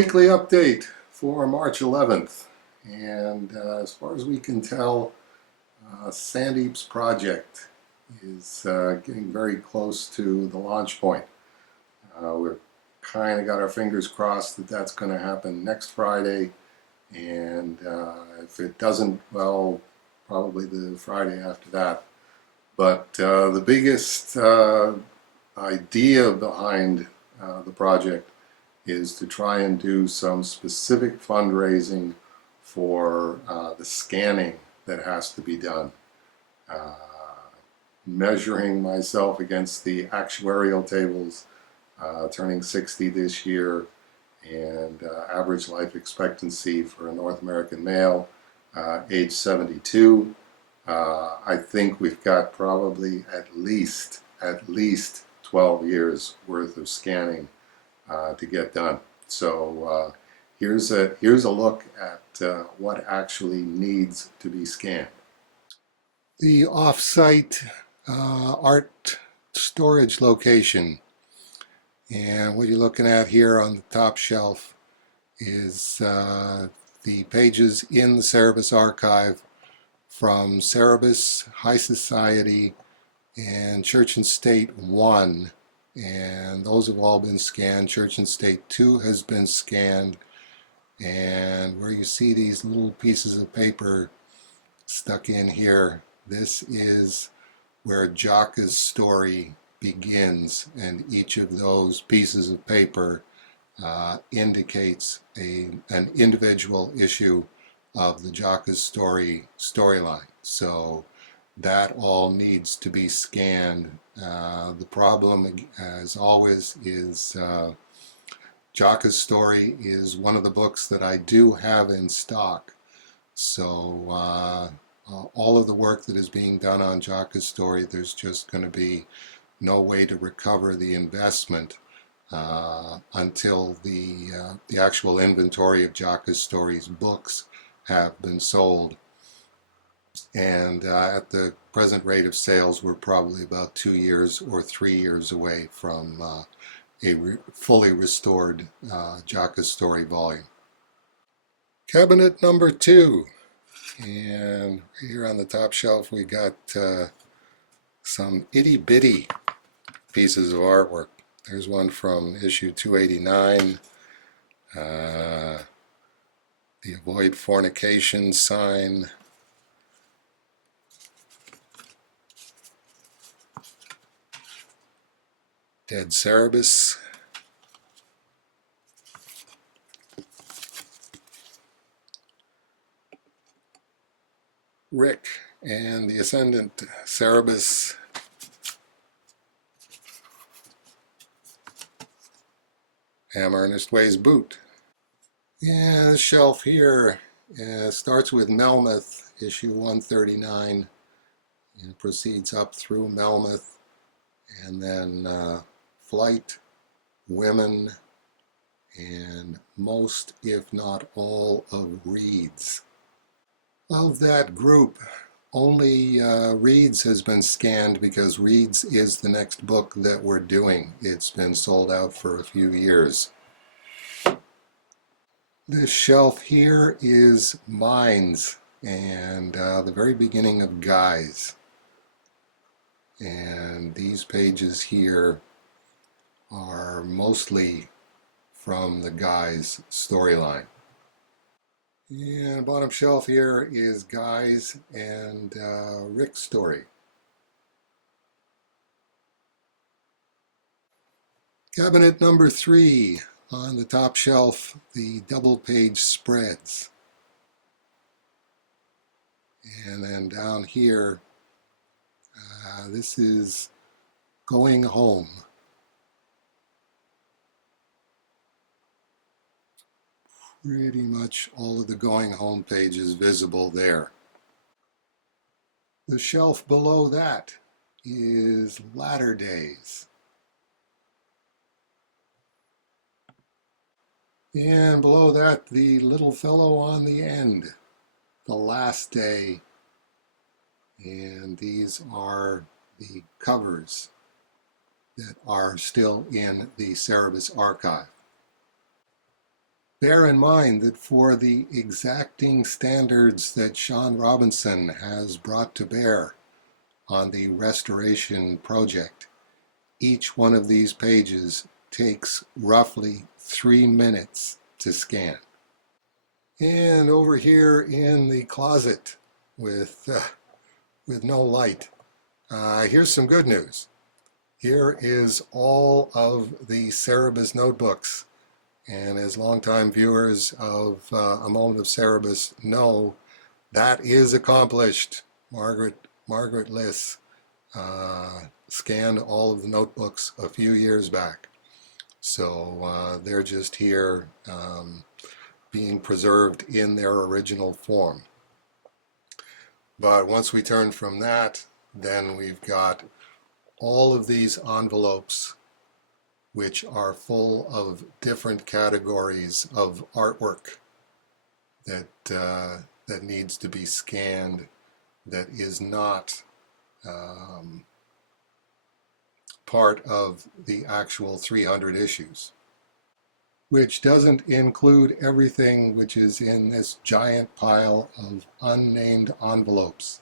weekly update for March 11th. And as far as we can tell, Sandeep's project is getting very close to the launch point. We're kind of got our fingers crossed that that's going to happen next Friday. And if it doesn't, well, probably the Friday after that. But the biggest idea behind the project is to try and do some specific fundraising for the scanning that has to be done. Measuring myself against the actuarial tables, turning 60 this year, and average life expectancy for a North American male, age 72. I think we've got probably at least 12 years worth of scanning to get done. So here's a look at what actually needs to be scanned. The off-site art storage location, and what you're looking at here on the top shelf is the pages in the Cerebus Archive from Cerebus, High Society, and Church and State 1, and those have all been scanned. Church and State 2 has been scanned, and where you see these little pieces of paper stuck in here, this is where Jaka's story begins, and each of those pieces of paper indicates an individual issue of the Jaka's storyline. So that all needs to be scanned. The problem, as always, is Jaka's story is one of the books that I do have in stock. So all of the work that is being done on Jaka's story, there's just going to be no way to recover the investment until the actual inventory of Jaka's stories books have been sold. And at the present rate of sales, we're probably about 2 years or 3 years away from a fully restored Jaka's story volume. Cabinet number 2. And here on the top shelf we got some itty-bitty pieces of artwork. There's one from issue 289, the Avoid Fornication sign, Dead Cerebus, Rick and the Ascendant Cerebus, Am Ernest Way's boot. And the shelf here starts with Melmoth, issue 139, and proceeds up through Melmoth, and then Flight, Women, and most, if not all, of Reeds. Of that group, only Reeds has been scanned because Reeds is the next book that we're doing. It's been sold out for a few years. This shelf here is Minds and the very beginning of Guys. And these pages here are mostly from the Guys storyline. And bottom shelf here is Guys and Rick's story. Cabinet number 3, on the top shelf, the double page spreads. And then down here, this is Going Home. Pretty much all of the Going Home pages visible there. The shelf below that is Latter Days. And below that, the little fellow on the end, The Last Day. And these are the covers that are still in the Cerebus Archive. Bear in mind that for the exacting standards that Sean Robinson has brought to bear on the restoration project, each one of these pages takes roughly 3 minutes to scan. And over here in the closet with no light, here's some good news. Here is all of the Cerebus notebooks. And as longtime viewers of A Moment of Cerebus know, that is accomplished. Margaret Liss scanned all of the notebooks a few years back. So they're just here being preserved in their original form. But once we turn from that, then we've got all of these envelopes which are full of different categories of artwork that needs to be scanned, that is not part of the actual 300 issues, which doesn't include everything which is in this giant pile of unnamed envelopes.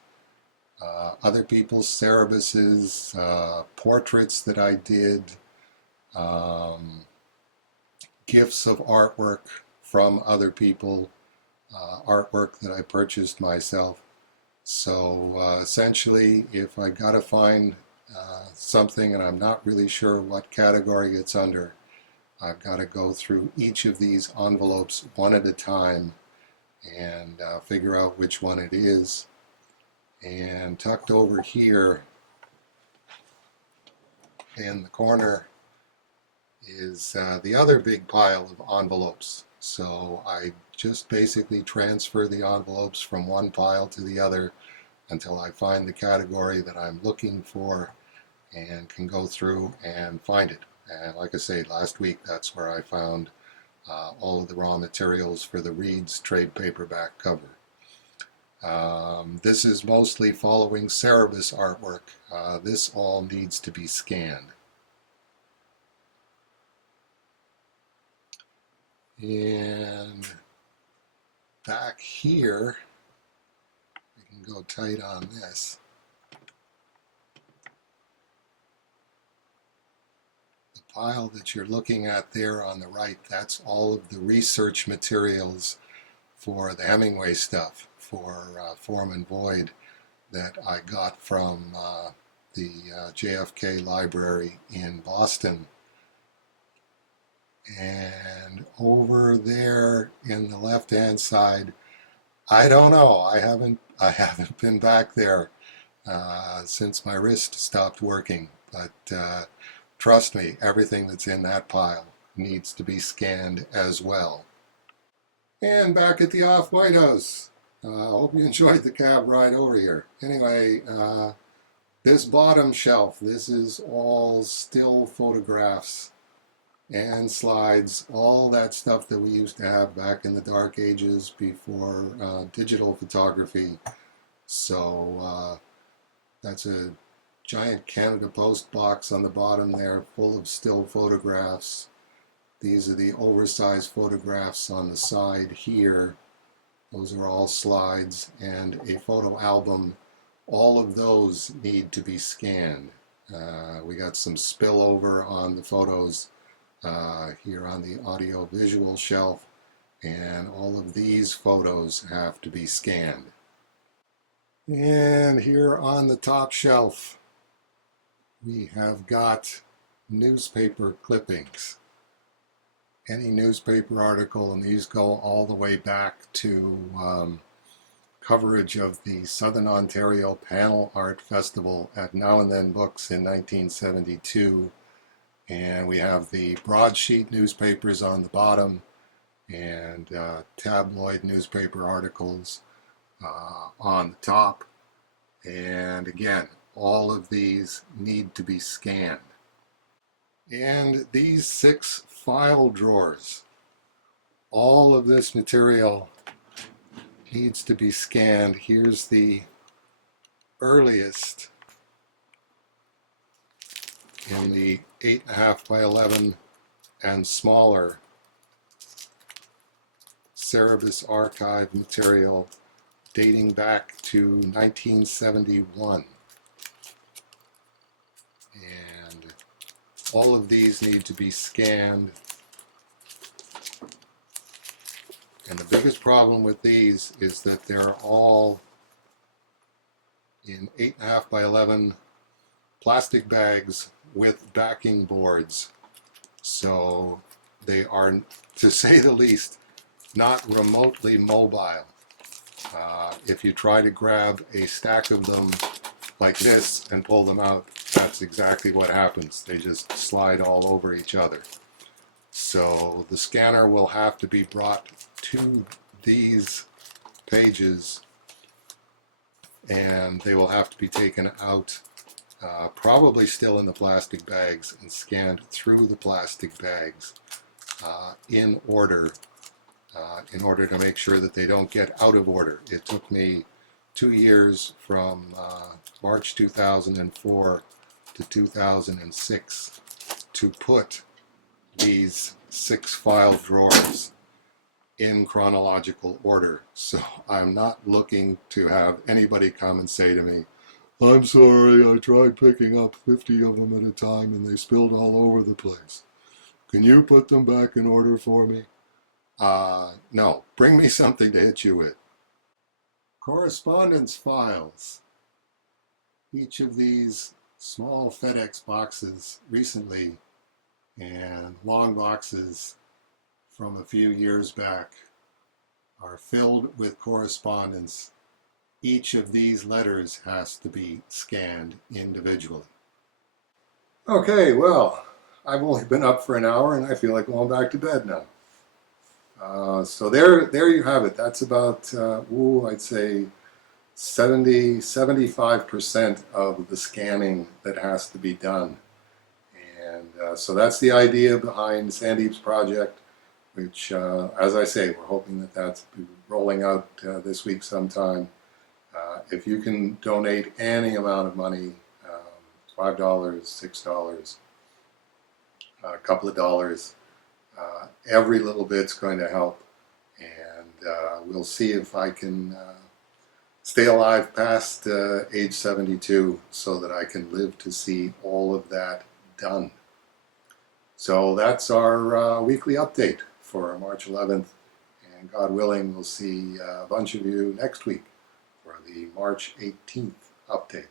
Other people's Cerebuses, portraits that I did, gifts of artwork from other people, artwork that I purchased myself. So essentially, if I gotta find something and I'm not really sure what category it's under, I've got to go through each of these envelopes one at a time and figure out which one it is. And tucked over here in the corner is the other big pile of envelopes. So I just basically transfer the envelopes from one pile to the other until I find the category that I'm looking for and can go through and find it. And like I say, last week that's where I found all of the raw materials for the Reed's trade paperback cover. This is mostly following Cerebus artwork. This all needs to be scanned. And back here, we can go tight on this. The pile that you're looking at there on the right, that's all of the research materials for the Hemingway stuff, for Form and Void, that I got from the JFK Library in Boston. And over there in the left-hand side, I don't know. I haven't been back there since my wrist stopped working. But trust me, everything that's in that pile needs to be scanned as well. And back at the Off-White House. Hope you enjoyed the cab ride over here. Anyway, this bottom shelf, this is all still photographs and slides, all that stuff that we used to have back in the dark ages before digital photography. So that's a giant Canada Post box on the bottom there, full of still photographs. These are the oversized photographs on the side here. Those are all slides, and a photo album. All of those need to be scanned. We got some spillover on the photos here on the audio-visual shelf, and all of these photos have to be scanned. And here on the top shelf, we have got newspaper clippings. Any newspaper article, and these go all the way back to coverage of the Southern Ontario Panel Art Festival at Now and Then Books in 1972. And we have the broadsheet newspapers on the bottom, and tabloid newspaper articles on the top. And again, all of these need to be scanned. And these 6 file drawers, all of this material needs to be scanned. Here's the earliest in the 8.5 by 11 and smaller Cerebus Archive material dating back to 1971. And all of these need to be scanned. And the biggest problem with these is that they're all in 8.5 by 11 plastic bags with backing boards. So they are, to say the least, not remotely mobile. If you try to grab a stack of them like this and pull them out, that's exactly what happens. They just slide all over each other. So the scanner will have to be brought to these pages, and they will have to be taken out, probably still in the plastic bags, and scanned through the plastic bags in order to make sure that they don't get out of order. It took me 2 years from March 2004 to 2006 to put these 6 file drawers in chronological order. So I'm not looking to have anybody come and say to me, "I'm sorry, I tried picking up 50 of them at a time and they spilled all over the place. Can you put them back in order for me?" No, bring me something to hit you with. Correspondence files. Each of these small FedEx boxes recently and long boxes from a few years back are filled with correspondence. Each of these letters has to be scanned individually. Okay, well, I've only been up for an hour and I feel like going back to bed now. So there you have it. That's about, I'd say 75% of the scanning that has to be done. And so that's the idea behind Sandeep's project, which, as I say, we're hoping that that's rolling out this week sometime. If you can donate any amount of money, $5, $6, a couple of dollars, every little bit's going to help, and we'll see if I can stay alive past age 72 so that I can live to see all of that done. So that's our weekly update for March 11th, and God willing, we'll see a bunch of you next week for the March 18th update.